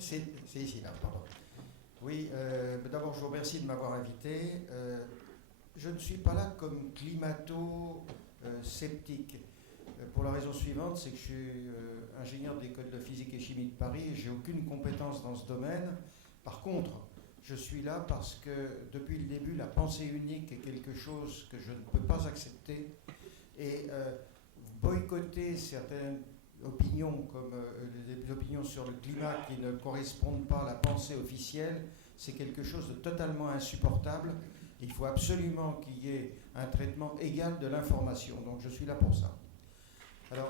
c'est ici, là, pardon. Oui, d'abord, je vous remercie de m'avoir invité. Je ne suis pas là comme climato-sceptique. Pour la raison suivante, c'est que je suis ingénieur de l'école de physique et chimie de Paris et j'ai aucune compétence dans ce domaine. Par contre, je suis là parce que depuis le début, la pensée unique est quelque chose que je ne peux pas accepter. Et boycotter certaines opinions, comme les opinions sur le climat qui ne correspondent pas à la pensée officielle, c'est quelque chose de totalement insupportable. Il faut absolument qu'il y ait un traitement égal de l'information. Donc je suis là pour ça. Alors,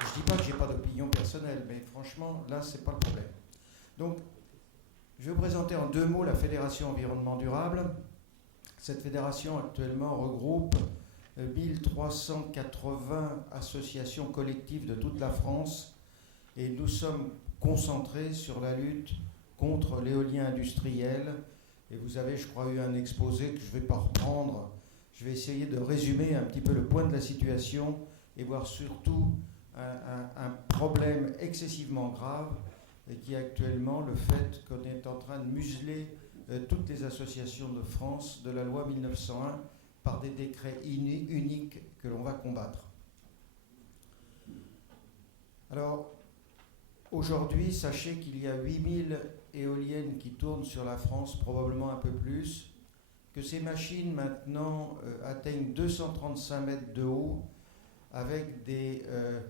je ne dis pas que je n'ai pas d'opinion personnelle, mais franchement, là, ce n'est pas le problème. Donc, je vais vous présenter en 2 mots la Fédération Environnement Durable. Cette fédération, actuellement, regroupe 1380 associations collectives de toute la France et nous sommes concentrés sur la lutte contre l'éolien industriel. Et vous avez, je crois, eu un exposé que je ne vais pas reprendre. Je vais essayer de résumer un petit peu le point de la situation et voir surtout un problème excessivement grave et qui est actuellement le fait qu'on est en train de museler toutes les associations de France de la loi 1901 par des décrets uniques que l'on va combattre. Alors, aujourd'hui, sachez qu'il y a 8000 éoliennes qui tournent sur la France, probablement un peu plus, que ces machines maintenant atteignent 235 mètres de haut avec des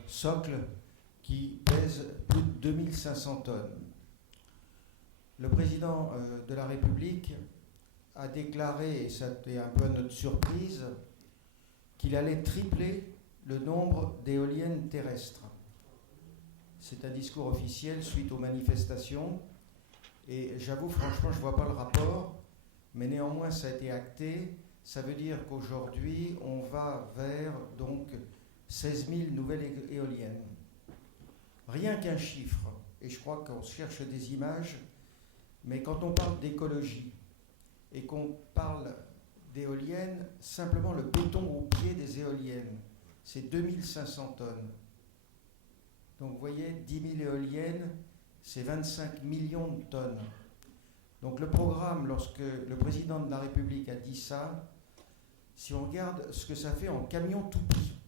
socles qui pèsent plus de 2500 tonnes. Le président de la République a déclaré, et c'était un peu à notre surprise, qu'il allait tripler le nombre d'éoliennes terrestres. C'est un discours officiel suite aux manifestations. Et j'avoue, franchement, je ne vois pas le rapport, mais néanmoins, ça a été acté. Ça veut dire qu'aujourd'hui, on va vers donc 16 000 nouvelles éoliennes. Rien qu'un chiffre, et je crois qu'on cherche des images, mais quand on parle d'écologie et qu'on parle d'éoliennes, simplement le béton au pied des éoliennes, c'est 2500 tonnes. Donc vous voyez, 10 000 éoliennes, c'est 25 millions de tonnes. Donc le programme, lorsque le président de la République a dit ça, si on regarde ce que ça fait en camion toupie,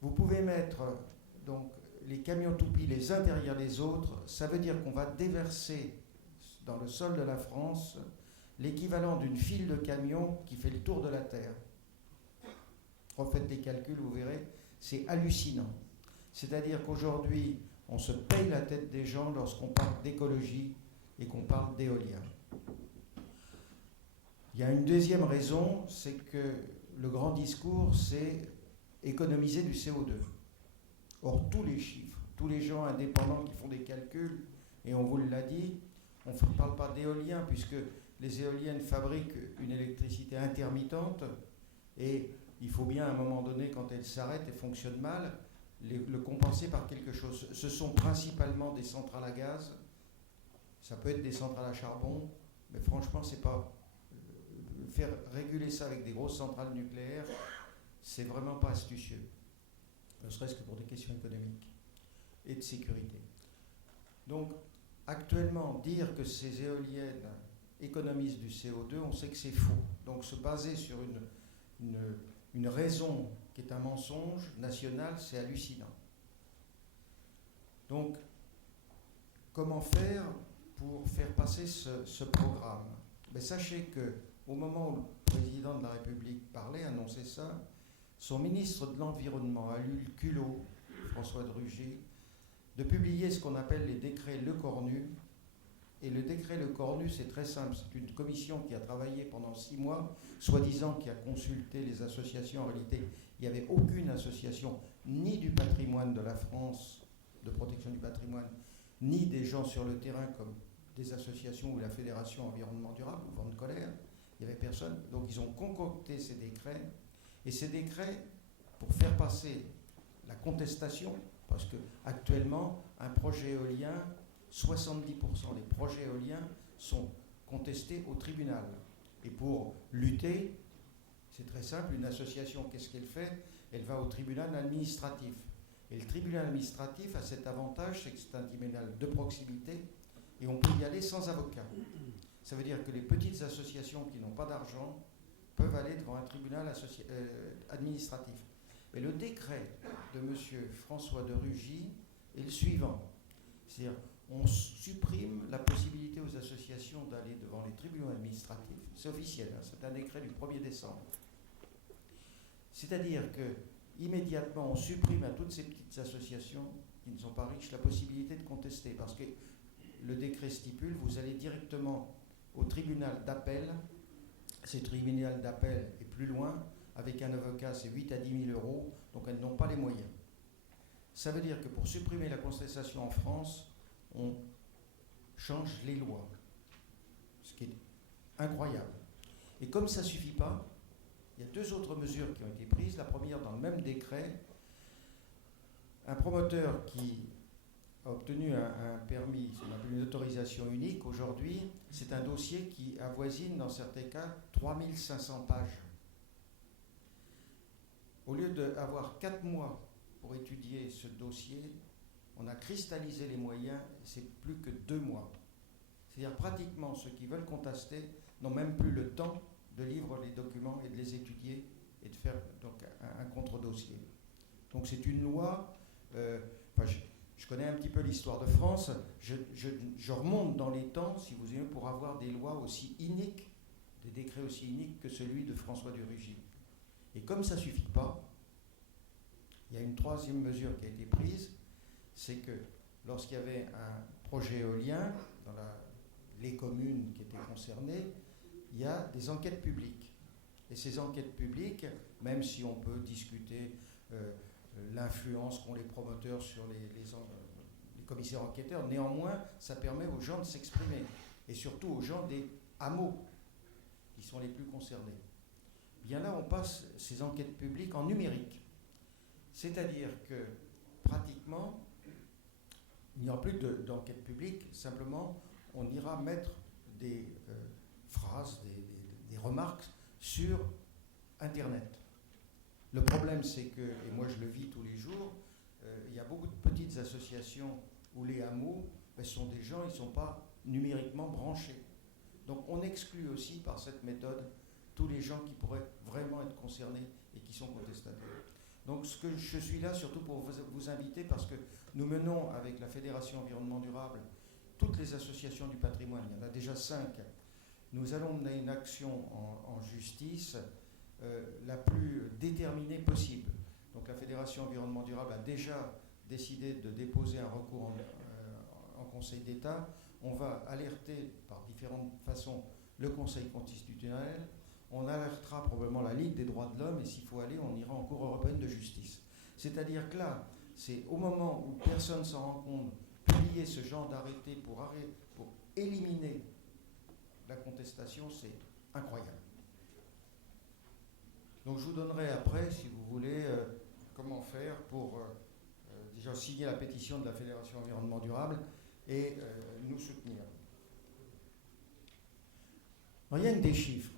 vous pouvez mettre donc les camions toupies les uns derrière les autres, ça veut dire qu'on va déverser dans le sol de la France l'équivalent d'une file de camions qui fait le tour de la Terre. Refaites les calculs, vous verrez, c'est hallucinant. C'est-à-dire qu'aujourd'hui, on se paye la tête des gens lorsqu'on parle d'écologie et qu'on parle d'éolien. Il y a une deuxième raison, c'est que le grand discours, c'est économiser du CO2. Or, tous les chiffres, tous les gens indépendants qui font des calculs, et on vous l'a dit, on ne parle pas d'éolien, puisque les éoliennes fabriquent une électricité intermittente, et il faut bien à un moment donné, quand elles s'arrêtent et fonctionnent mal, le compenser par quelque chose. Ce sont principalement des centrales à gaz, ça peut être des centrales à charbon, mais franchement, c'est pas... Faire réguler ça avec des grosses centrales nucléaires, c'est vraiment pas astucieux, ne serait-ce que pour des questions économiques et de sécurité. Donc, actuellement, dire que ces éoliennes économisent du CO2, on sait que c'est faux. Donc, se baser sur une raison qui est un mensonge national, c'est hallucinant. Donc, comment faire pour faire passer ce programme? Mais sachez qu'au moment où le président de la République parlait, annonçait ça, son ministre de l'Environnement a eu le culot, François de Rugy, de publier ce qu'on appelle les décrets Lecornu. Et le décret Lecornu, c'est très simple. C'est une commission qui a travaillé pendant 6 mois, soi-disant qui a consulté les associations. En réalité, il n'y avait aucune association, ni du patrimoine de la France, de protection du patrimoine, ni des gens sur le terrain comme des associations ou la Fédération Environnement Durable ou Vent de Colère. Il n'y avait personne. Donc ils ont concocté ces décrets. Et ces décrets, pour faire passer la contestation, parce qu'actuellement, un projet éolien, 70% des projets éoliens sont contestés au tribunal. Et pour lutter, c'est très simple, une association, qu'est-ce qu'elle fait? Elle va au tribunal administratif. Et le tribunal administratif a cet avantage, c'est que c'est un tribunal de proximité et on peut y aller sans avocat. Ça veut dire que les petites associations qui n'ont pas d'argent peuvent aller devant un tribunal administratif. Et le décret de M. François de Rugy est le suivant. C'est-à-dire, on supprime la possibilité aux associations d'aller devant les tribunaux administratifs. C'est officiel, hein, c'est un décret du 1er décembre. C'est-à-dire que immédiatement, on supprime à toutes ces petites associations qui ne sont pas riches la possibilité de contester. Parce que le décret stipule, vous allez directement au tribunal d'appel. Ce tribunal d'appel est plus loin. Avec un avocat, c'est 8 à 10 000 euros, donc elles n'ont pas les moyens. Ça veut dire que pour supprimer la contestation en France, on change les lois, ce qui est incroyable. Et comme ça ne suffit pas, il y a 2 autres mesures qui ont été prises. La première, dans le même décret, un promoteur qui a obtenu un permis, une autorisation unique, aujourd'hui, c'est un dossier qui avoisine, dans certains cas, 3500 pages. Au lieu d'avoir 4 mois pour étudier ce dossier, on a cristallisé les moyens, c'est plus que 2 mois. C'est-à-dire pratiquement ceux qui veulent contester n'ont même plus le temps de lire les documents et de les étudier et de faire donc un contre-dossier. Donc c'est une loi, je connais un petit peu l'histoire de France, je remonte dans les temps, si vous aimez, pour avoir des lois aussi iniques, des décrets aussi iniques que celui de François de Rugy. Et comme ça ne suffit pas, il y a une 3e mesure qui a été prise, c'est que lorsqu'il y avait un projet éolien dans les communes qui étaient concernées, il y a des enquêtes publiques. Et ces enquêtes publiques, même si on peut discuter l'influence qu'ont les promoteurs sur les commissaires enquêteurs, néanmoins, ça permet aux gens de s'exprimer. Et surtout aux gens des hameaux qui sont les plus concernés. Bien là, on passe ces enquêtes publiques en numérique. C'est-à-dire que, pratiquement, il n'y aura plus d'enquête publique, simplement, on ira mettre des phrases, des remarques sur Internet. Le problème, c'est que, et moi je le vis tous les jours, il y a beaucoup de petites associations où les hameaux sont des gens, ils ne sont pas numériquement branchés. Donc on exclut aussi par cette méthode tous les gens qui pourraient vraiment être concernés et qui sont contestataires. Donc je suis là surtout pour vous inviter parce que nous menons avec la Fédération Environnement Durable toutes les associations du patrimoine, il y en a déjà 5. Nous allons mener une action en justice la plus déterminée possible. Donc la Fédération Environnement Durable a déjà décidé de déposer un recours en Conseil d'État. On va alerter par différentes façons le Conseil constitutionnel. On alertera probablement la Ligue des droits de l'homme et s'il faut aller, on ira en Cour européenne de justice. C'est-à-dire que là, c'est au moment où personne ne s'en rend compte, publier ce genre d'arrêté pour éliminer la contestation, c'est incroyable. Donc je vous donnerai après, si vous voulez, comment faire pour déjà signer la pétition de la Fédération Environnement Durable et nous soutenir. Alors, il y a des chiffres.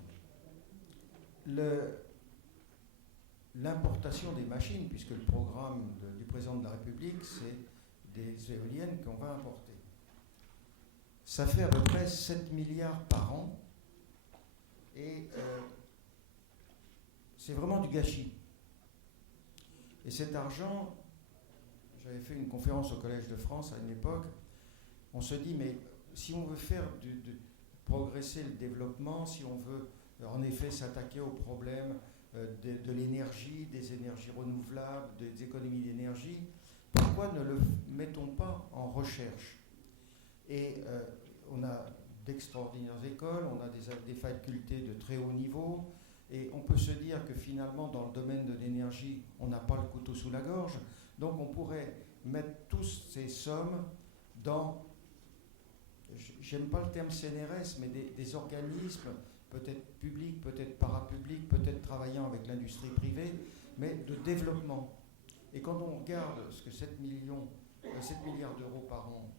L'importation des machines, puisque le programme du président de la République, c'est des éoliennes qu'on va importer. Ça fait à peu près 7 milliards par an et c'est vraiment du gâchis. Et cet argent, j'avais fait une conférence au Collège de France à une époque, on se dit, mais si on veut faire progresser le développement, si on veut en effet s'attaquer aux problèmes de l'énergie, des énergies renouvelables, des économies d'énergie, pourquoi ne le mettons pas en recherche? Et on a d'extraordinaires écoles, on a des facultés de très haut niveau, et on peut se dire que finalement, dans le domaine de l'énergie, on n'a pas le couteau sous la gorge, donc on pourrait mettre toutes ces sommes dans, j'aime pas le terme CNRS, mais des organismes, peut-être publics, peut-être parapublics, peut-être travaillant avec l'industrie privée, mais de développement. Et quand on regarde ce que 7 milliards d'euros par an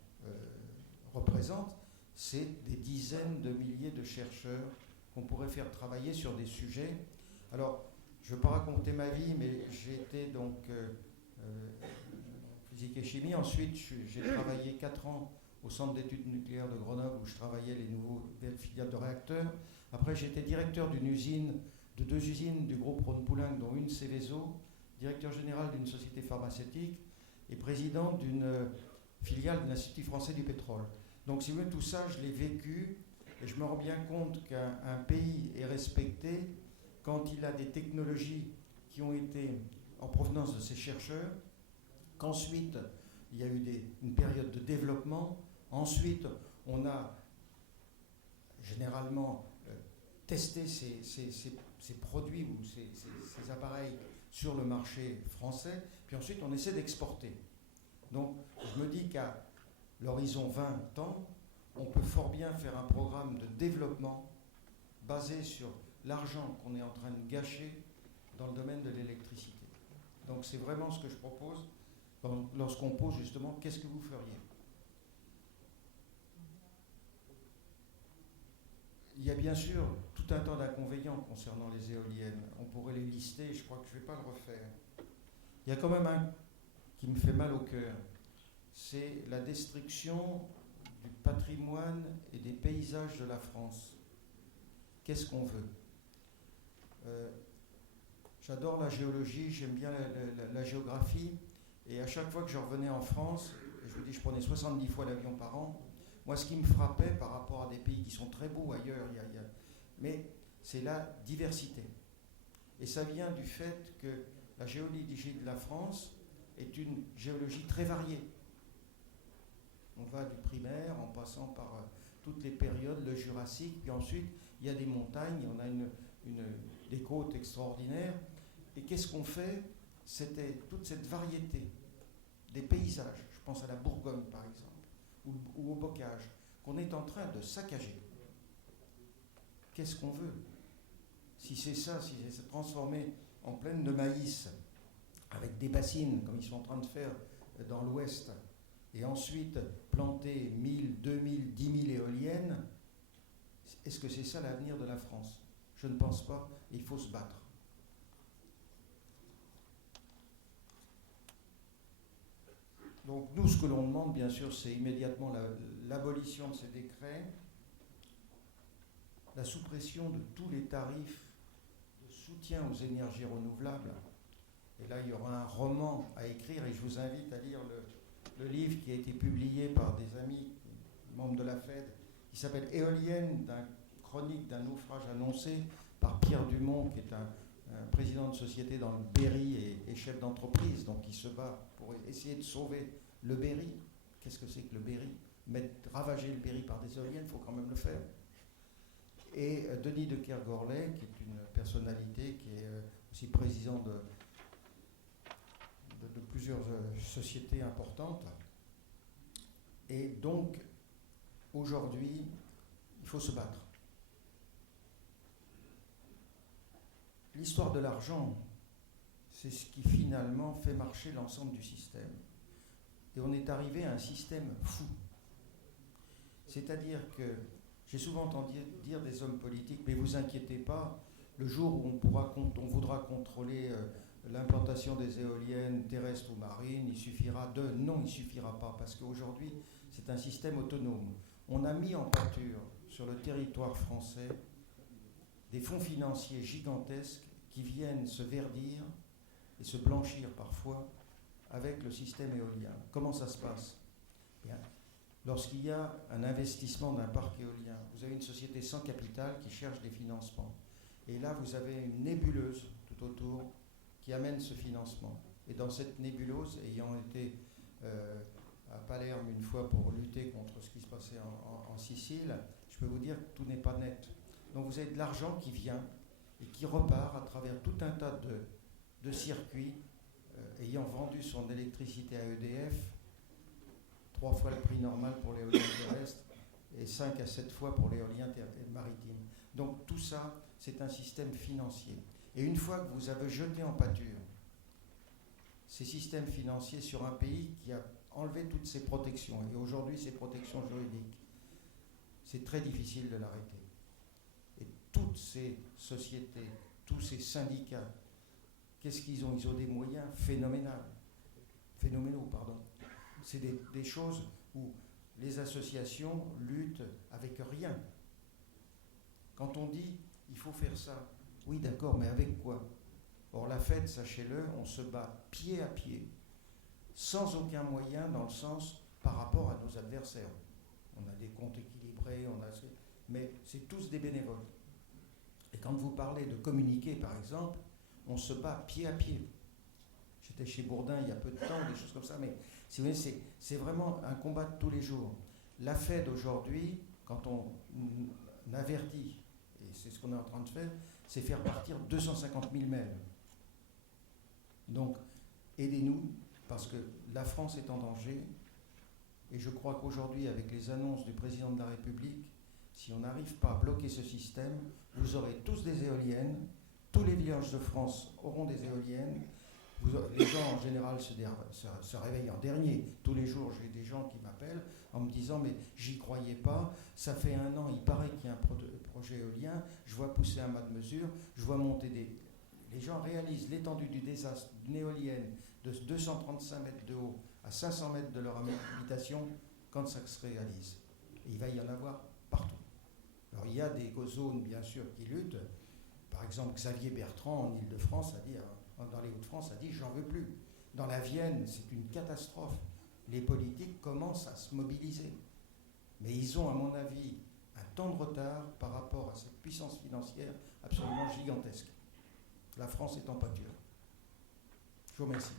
représentent, c'est des dizaines de milliers de chercheurs qu'on pourrait faire travailler sur des sujets. Alors, je ne veux pas raconter ma vie, mais j'ai été donc physique et chimie. Ensuite, j'ai travaillé 4 ans au Centre d'études nucléaires de Grenoble où je travaillais les nouvelles filières de réacteurs. Après, j'étais directeur de 2 usines du groupe Rhône-Poulenc, dont une Céveso, directeur général d'une société pharmaceutique et président d'une filiale de l'Institut français du pétrole. Donc, si vous voulez, tout ça, je l'ai vécu et je me rends bien compte qu'un pays est respecté quand il a des technologies qui ont été en provenance de ses chercheurs, qu'ensuite, il y a eu une période de développement. Ensuite, on a généralement testé ces produits ou ces appareils sur le marché français, puis ensuite on essaie d'exporter. Donc je me dis qu'à l'horizon 20 ans, on peut fort bien faire un programme de développement basé sur l'argent qu'on est en train de gâcher dans le domaine de l'électricité. Donc c'est vraiment ce que je propose lorsqu'on pose justement qu'est-ce que vous feriez. Il y a bien sûr tout un tas d'inconvénients concernant les éoliennes. On pourrait les lister, je crois que je ne vais pas le refaire. Il y a quand même un qui me fait mal au cœur. C'est la destruction du patrimoine et des paysages de la France. Qu'est-ce qu'on veut ? J'adore la géologie, j'aime bien la géographie. Et à chaque fois que je revenais en France, je vous dis, je prenais 70 fois l'avion par an. Moi, ce qui me frappait par rapport à des pays qui sont très beaux ailleurs, mais c'est la diversité. Et ça vient du fait que la géologie de la France est une géologie très variée. On va du primaire en passant par toutes les périodes, le Jurassique, puis ensuite il y a des montagnes, on a des côtes extraordinaires. Et qu'est-ce qu'on fait ? C'était toute cette variété des paysages, je pense à la Bourgogne par exemple, ou au bocage, qu'on est en train de saccager. Qu'est-ce qu'on veut ? Si c'est ça, si c'est se transformer en plaine de maïs, avec des bassines, comme ils sont en train de faire dans l'Ouest, et ensuite planter 1000, 2000, 10 000 éoliennes, est-ce que c'est ça l'avenir de la France ? Je ne pense pas, il faut se battre. Donc nous, ce que l'on demande, bien sûr, c'est immédiatement l'abolition de ces décrets, la suppression de tous les tarifs de soutien aux énergies renouvelables. Et là, il y aura un roman à écrire, et je vous invite à lire le livre qui a été publié par des amis, membres de la Fed, qui s'appelle « Éolienne, chronique d'un naufrage annoncé » par Pierre Dumont, qui est un président de société dans le Berry et chef d'entreprise, donc il se bat pour essayer de sauver le Berry. Qu'est-ce que c'est que le Berry ? Ravager le Berry par des éoliennes, il faut quand même le faire. Et Denis de Kergorlet, qui est une personnalité, qui est aussi président de plusieurs sociétés importantes. Et donc, aujourd'hui, il faut se battre. L'histoire de l'argent, c'est ce qui finalement fait marcher l'ensemble du système. Et on est arrivé à un système fou. C'est-à-dire que j'ai souvent entendu dire des hommes politiques, mais vous inquiétez pas, le jour où on voudra contrôler l'implantation des éoliennes terrestres ou marines, il suffira de... Non, il ne suffira pas, parce qu'aujourd'hui, c'est un système autonome. On a mis en pâture sur le territoire français des fonds financiers gigantesques qui viennent se verdir et se blanchir parfois avec le système éolien. Comment ça se passe ? Bien, lorsqu'il y a un investissement d'un parc éolien, vous avez une société sans capital qui cherche des financements. Et là, vous avez une nébuleuse tout autour qui amène ce financement. Et dans cette nébuleuse, ayant été à Palerme une fois pour lutter contre ce qui se passait en Sicile, je peux vous dire que tout n'est pas net. Donc vous avez de l'argent qui vient et qui repart à travers tout un tas de circuits, ayant vendu son électricité à EDF, 3 fois le prix normal pour l'éolien terrestre et 5 à 7 fois pour l'éolien maritime. Donc tout ça, c'est un système financier. Et une fois que vous avez jeté en pâture ces systèmes financiers sur un pays qui a enlevé toutes ses protections, et aujourd'hui ces protections juridiques, c'est très difficile de l'arrêter. Et toutes ces sociétés, tous ces syndicats, qu'est-ce qu'ils ont ? Ils ont des moyens phénoménaux. phénoménaux, pardon. C'est des choses où les associations luttent avec rien. Quand on dit il faut faire ça, oui d'accord, mais avec quoi? Or la fête, sachez-le, on se bat pied à pied, sans aucun moyen dans le sens par rapport à nos adversaires. On a des comptes équilibrés, mais c'est tous des bénévoles. Et quand vous parlez de communiquer, par exemple, on se bat pied à pied. J'étais chez Bourdin il y a peu de temps, des choses comme ça, mais si vous voulez, c'est vraiment un combat de tous les jours. La Fed aujourd'hui, quand on avertit, et c'est ce qu'on est en train de faire, c'est faire partir 250 000 mails. Donc, aidez-nous, parce que la France est en danger, et je crois qu'aujourd'hui, avec les annonces du président de la République, si on n'arrive pas à bloquer ce système, vous aurez tous des éoliennes, tous les villages de France auront des éoliennes, les gens en général se réveillent en dernier. Tous les jours, j'ai des gens qui m'appellent en me disant mais j'y croyais pas, ça fait 1 an, il paraît qu'il y a un projet éolien, je vois pousser un mât de mesure, je vois monter des... Les gens réalisent l'étendue du désastre d'une éolienne de 235 mètres de haut à 500 mètres de leur habitation quand ça se réalise. Et il va y en avoir partout. Alors il y a des zones bien sûr qui luttent. Par exemple, Xavier Bertrand en Île-de-France a dit, dans les Hauts-de-France, a dit j'en veux plus. Dans la Vienne, c'est une catastrophe. Les politiques commencent à se mobiliser. Mais ils ont, à mon avis, un temps de retard par rapport à cette puissance financière absolument gigantesque. La France est en pâture. Je vous remercie.